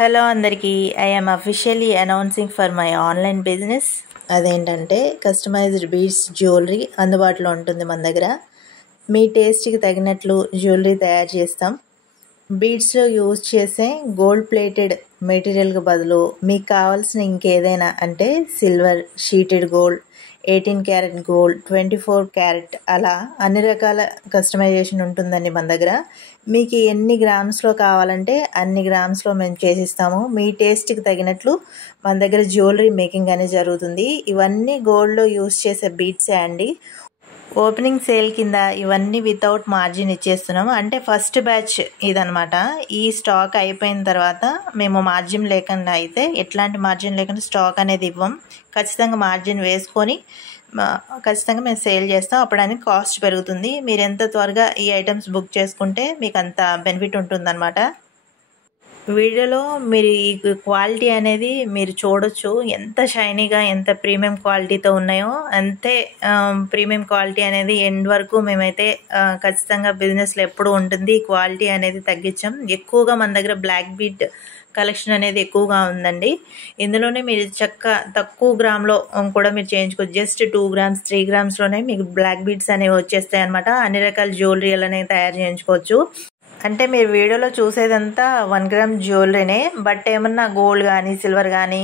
Hello అందరికీ. I am officially announcing for my online business. అదేంటంటే customized beads jewellery అందుబాటులో ఉంటుంది మన దగ్గర. మీ టేస్ట్కి తగినట్లు జ్యువెలరీ తయారు చేస్తాం. బీడ్స్లో యూజ్ చేసే గోల్డ్ ప్లేటెడ్ మెటీరియల్కి బదులు మీకు కావాల్సిన ఇంకేదైనా అంటే silver, sheeted gold, 18 carat gold, 24 carrot అలా అన్ని రకాల కస్టమైజేషన్ ఉంటుందండి మన దగ్గర. మీకు ఎన్ని గ్రామ్స్లో కావాలంటే అన్ని గ్రామ్స్లో మేము చేసిస్తాము. మీ టేస్ట్కి తగినట్లు మన దగ్గర జ్యువెలరీ మేకింగ్ అనేది జరుగుతుంది. ఇవన్నీ గోల్డ్లో యూజ్ చేసే బీడ్సే అండి. ఓపెనింగ్ సేల్ కింద ఇవన్నీ వితౌట్ మార్జిన్ ఇచ్చేస్తున్నాము. అంటే ఫస్ట్ బ్యాచ్ ఇదనమాట. ఈ స్టాక్ అయిపోయిన తర్వాత మేము మార్జిన్ లేకుండా అయితే ఎట్లాంటి మార్జిన్ లేకుండా స్టాక్ అనేది ఇవ్వం. ఖచ్చితంగా మార్జిన్ వేసుకొని ఖచ్చితంగా మేము సేల్ చేస్తాం. అప్పుడానికి కాస్ట్ పెరుగుతుంది. మీరు ఎంత త్వరగా ఈ ఐటమ్స్ బుక్ చేసుకుంటే మీకు అంత బెనిఫిట్ ఉంటుందన్నమాట. వీడియోలో మీరు ఈ క్వాలిటీ అనేది మీరు చూడొచ్చు. ఎంత షైనీగా ఎంత ప్రీమియం క్వాలిటీతో ఉన్నాయో అంతే ప్రీమియం క్వాలిటీ అనేది ఎండ్ వరకు మేమైతే ఖచ్చితంగా బిజినెస్లో ఎప్పుడు ఉంటుంది. ఈ క్వాలిటీ అనేది తగ్గించాం. ఎక్కువగా మన దగ్గర బ్లాక్ బీడ్ కలెక్షన్ అనేది ఎక్కువగా ఉందండి. ఇందులోనే మీరు తక్కువ గ్రామ్లో కూడా మీరు చేయించుకోవచ్చు. జస్ట్ 2 గ్రామ్స్ 3 గ్రామ్స్లోనే మీకు బ్లాక్ బీడ్స్ అనేవి వచ్చేస్తాయి అనమాట. అన్ని రకాల జ్యువెలరీలు అనేవి తయారు చేయించుకోవచ్చు. అంటే మీరు వీడియోలో చూసేదంతా 1 గ్రామ్ జ్యువెలరీనే. బట్ ఏమన్నా గోల్డ్ కానీ సిల్వర్ కానీ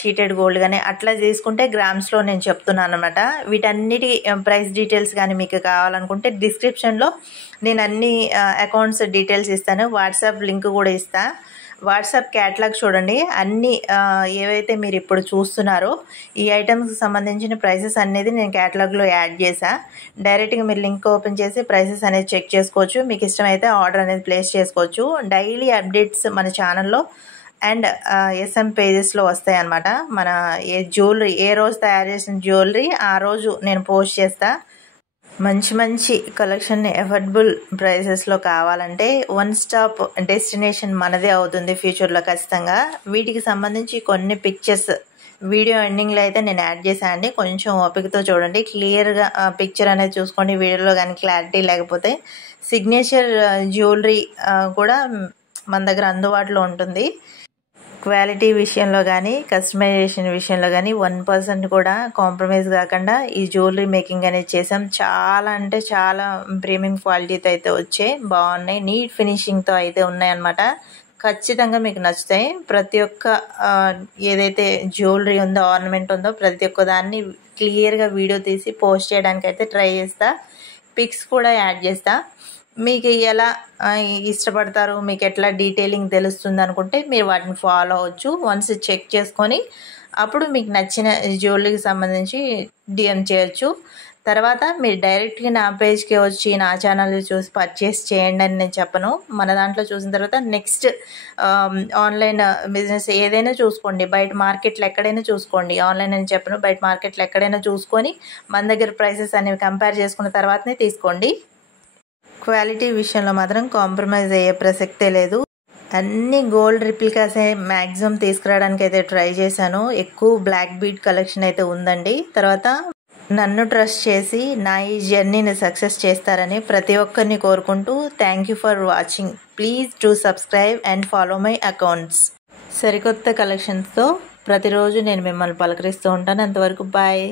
షీటెడ్ గోల్డ్ కానీ అట్లా తీసుకుంటే గ్రామ్స్లో నేను చెప్తున్నాను అనమాట. వీటన్నిటి ప్రైస్ డీటెయిల్స్ కానీ మీకు కావాలనుకుంటే డిస్క్రిప్షన్లో నేను అన్ని అకౌంట్స్ డీటెయిల్స్ ఇస్తాను. వాట్సాప్ లింక్ కూడా ఇస్తాను. వాట్సాప్ క్యాటలాగ్ చూడండి. అన్నీ ఏవైతే మీరు ఇప్పుడు చూస్తున్నారో ఈ ఐటమ్స్కి సంబంధించిన ప్రైసెస్ అనేది నేను క్యాటలాగ్లో యాడ్ చేశా. డైరెక్ట్గా మీరు లింక్ ఓపెన్ చేసి ప్రైసెస్ అనేది చెక్ చేసుకోవచ్చు. మీకు ఇష్టమైతే ఆర్డర్ అనేది ప్లేస్ చేసుకోవచ్చు. డైలీ అప్డేట్స్ మన ఛానల్లో అండ్ ఎస్ఎం పేజెస్లో వస్తాయి అన్నమాట. మన జ్యువెలరీ ఏ రోజు తయారు చేసిన జ్యువెలరీ ఆ రోజు నేను పోస్ట్ చేస్తా. మంచి కలెక్షన్ ఎఫర్డబుల్ ప్రైసెస్లో కావాలంటే వన్ స్టాప్ డెస్టినేషన్ మనదే అవుతుంది ఫ్యూచర్లో ఖచ్చితంగా. వీటికి సంబంధించి కొన్ని పిక్చర్స్ వీడియో ఎండింగ్లో అయితే నేను యాడ్ చేశాను అండి. కొంచెం ఓపికతో చూడండి. క్లియర్గా పిక్చర్ అనేది చూసుకోండి. వీడియోలో కానీ క్లారిటీ లేకపోతే సిగ్నేచర్ జ్యువెలరీ కూడా మన దగ్గర అందుబాటులో ఉంటుంది. క్వాలిటీ విషయంలో కానీ కస్టమైజేషన్ విషయంలో కానీ 1% కూడా కాంప్రమైజ్ కాకుండా ఈ జ్యువెలరీ మేకింగ్ అనేది చేసాం. చాలా అంటే చాలా ప్రీమియం క్వాలిటీతో అయితే వచ్చాయి. బాగున్నాయి. నీట్ ఫినిషింగ్తో అయితే ఉన్నాయన్నమాట. ఖచ్చితంగా మీకు నచ్చుతాయి. ప్రతి ఒక్క ఏదైతే జ్యువెలరీ ఉందో ఆర్నమెంట్ ఉందో ప్రతి ఒక్క దాన్ని క్లియర్గా వీడియో తీసి పోస్ట్ చేయడానికి అయితే ట్రై చేస్తా. పిక్స్ కూడా యాడ్ చేస్తా. మీకు ఎలా ఇష్టపడతారు, మీకు ఎట్లా డీటెయిలింగ్ తెలుస్తుంది అనుకుంటే మీరు వాటిని ఫాలో అవ్వచ్చు. వన్స్ చెక్ చేసుకొని అప్పుడు మీకు నచ్చిన జ్యువెలరీకి సంబంధించి డిఎం చేయొచ్చు. తర్వాత మీరు డైరెక్ట్గా నా పేజ్కి వచ్చి నా ఛానల్ చూసి పర్చేస్ చేయండి అని నేను చెప్పను. మన దాంట్లో చూసిన తర్వాత నెక్స్ట్ ఆన్లైన్ బిజినెస్ ఏదైనా చూసుకోండి. బయట మార్కెట్లో ఎక్కడైనా చూసుకోండి. ఆన్లైన్ అని చెప్పను, బయట మార్కెట్లో ఎక్కడైనా చూసుకొని మన దగ్గర ప్రైసెస్ అనేవి కంపేర్ చేసుకున్న తర్వాతనే తీసుకోండి. క్వాలిటీ విషయంలో మాత్రం కాంప్రమైజ్ అయ్యే ప్రసక్తే లేదు. అన్ని గోల్డ్ రిప్లికాసే మ్యాక్సిమం తీసుకురావడానికి అయితే ట్రై చేశాను. ఎక్కువ బ్లాక్ బీడ్ కలెక్షన్ అయితే ఉందండి. తర్వాత నన్ను ట్రస్ట్ చేసి నా ఈ జర్నీని సక్సెస్ చేస్తారని ప్రతి ఒక్కరిని కోరుకుంటూ thank you for watching. Please do subscribe and follow my accounts. సరికొత్త కలెక్షన్స్తో ప్రతిరోజు నేను మిమ్మల్ని పలకరిస్తూ ఉంటాను. అంతవరకు బాయ్.